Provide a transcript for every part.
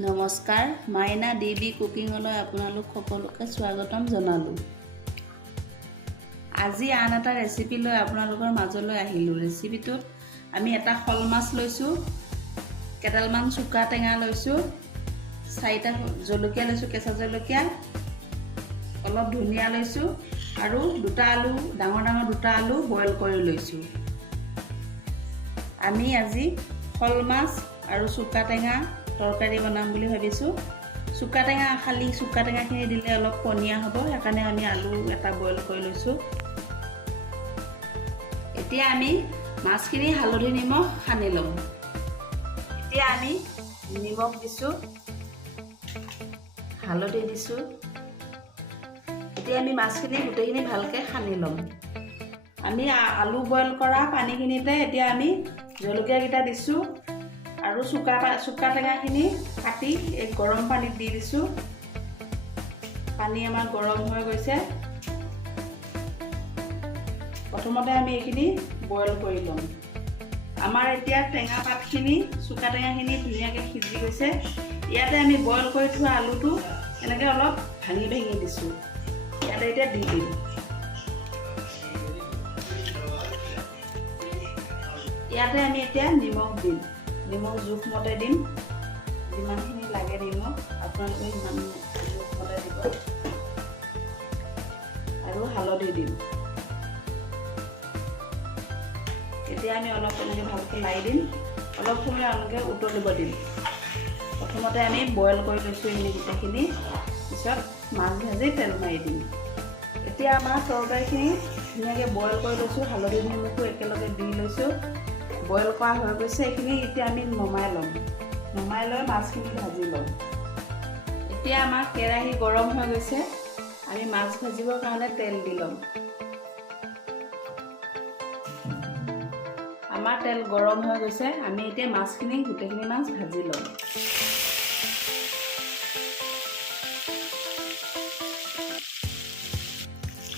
নমস্কাৰ, মাইনা ডিবি কুকিঙলৈ আপোনালোক সকলোকে স্বাগতম জনালোঁ। আজি আন এটা ৰেচিপি লৈ আপোনালোকৰ মাজলৈ আহিলোঁ। ৰেচিপিটোত আমি এটা শল মাছ লৈছোঁ, কেইডালমান চুকা টেঙা লৈছোঁ, 4টা জলকীয়া লৈছোঁ, কেঁচা জলকীয়া, অলপ ধনিয়া লৈছোঁ আৰু 2টা আলু, ডাঙৰ ডাঙৰ 2টা আলু বইল কৰি লৈছোঁ। আমি আজি শল মাছ আৰু চুকা টেঙা তৰকাৰী বনাম বুলি ভাবিছোঁ। চুকা টেঙাখিনি দিলে অলপ পনীয়া হ'ব, সেইকাৰণে আমি আলু এটা বইল কৰি লৈছোঁ। এতিয়া আমি মাছখিনি হালধি নিমখ সানি ল'ম। এতিয়া আমি নিমখ দিছোঁ, হালধি দিছোঁ। এতিয়া আমি মাছখিনি গোটেইখিনি ভালকৈ সানি ল'ম। আমি আলু বইল কৰা পানীখিনিতে এতিয়া আমি জলকীয়াকেইটা দিছোঁ আৰু চুকা টেঙাখিনি কাটি এই গৰম পানীত দি দিছোঁ। পানী আমাৰ গৰম হৈ গৈছে। প্ৰথমতে আমি এইখিনি বইল কৰি ল'ম। আমাৰ এতিয়া টেঙা পাতখিনি, চুকা টেঙাখিনি ধুনীয়াকৈ সিজি গৈছে। ইয়াতে আমি বইল কৰি থোৱা আলুটো এনেকৈ অলপ ভাঙি দিছোঁ। ইয়াতে এতিয়া দি দিম। ইয়াতে আমি এতিয়া নিমখ দিম। নিমখ জোখমতে দিম, যিমানখিনি লাগে নিমখ আপোনালোকে সিমান জোখমতে দিব। আৰু হালধি দিম। এতিয়া আমি অলপ এনেকৈ ভালকৈ লাৰি দিম, অলপ সময় এনেকৈ উতলিব দিম। প্ৰথমতে আমি বইল কৰি লৈছোঁ এইখিনি গোটেইখিনি, পিছত মাছ ভাজি তেল মাৰি দিম। এতিয়া আমাৰ তৰকাৰীখিনি ধুনীয়াকৈ বইল কৰি লৈছোঁ, হালধি নিমখো একেলগে দি লৈছোঁ। বইল কৰা হৈ গৈছে। এইখিনি এতিয়া আমি নমাই ল'ম। নমাই লৈ মাছখিনি ভাজি ল'ম। এতিয়া আমাৰ কেৰাহী গৰম হৈ গৈছে। আমি মাছ ভাজিবৰ কাৰণে তেল দি ল'ম। আমাৰ তেল গৰম হৈ গৈছে। আমি এতিয়া মাছখিনি গোটেইখিনি মাছ ভাজি ল'ম।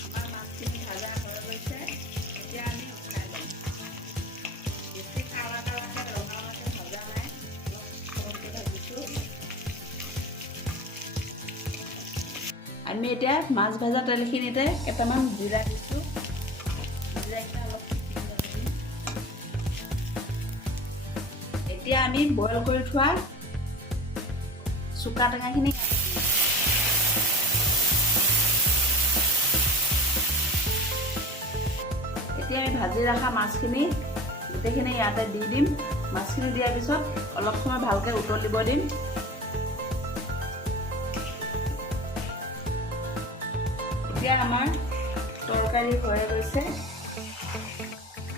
আমাৰ মাছখিনি ভাজা হৈ গৈছে। এতিয়া আমি উঠাই ল'ম। আমি এতিয়া মাছ ভাজা তেলখিনিতে কেইটামান জিৰা দিছোঁ। জিৰাকেইটা অলপ দিম। এতিয়া আমি বইল কৰি থোৱা চুকা টেঙাখিনি এতিয়া আমি ভাজি ৰখা মাছখিনি গোটেইখিনি ইয়াতে দি দিম। মাছখিনি দিয়াৰ পিছত অলপ সময় ভালকৈ উতলিব দিম। এতিয়া আমাৰ তৰকাৰী হৈ গৈছে।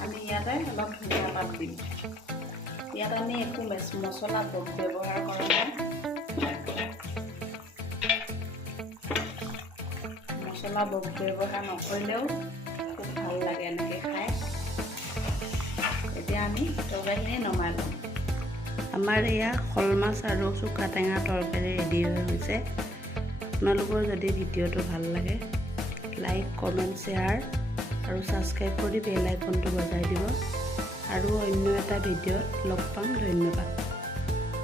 আমি ইয়াতে অলপ ধনিয়া পাত দিম। ইয়াত আমি একো মছলা ব্যৱহাৰ কৰা নাই। মছলা ব্যৱহাৰ নকৰিলেও খুব ভাল লাগে এনেকৈ খাই। এতিয়া আমি তৰকাৰীখিনি নমাই ল'ম। আমাৰ এয়া শল মাছ আৰু চুকা টেঙা তৰকাৰী ৰেডি হৈ গৈছে। আপোনালোকৰ যদি ভিডিঅ'টো ভাল লাগে, লাইক, কমেণ্ট, শ্বেয়াৰ আৰু ছাবস্ক্ৰাইব কৰি বেল আইকনটো বজাই দিব। আৰু অন্য এটা ভিডিঅ'ত লগ পাম। ধন্যবাদ।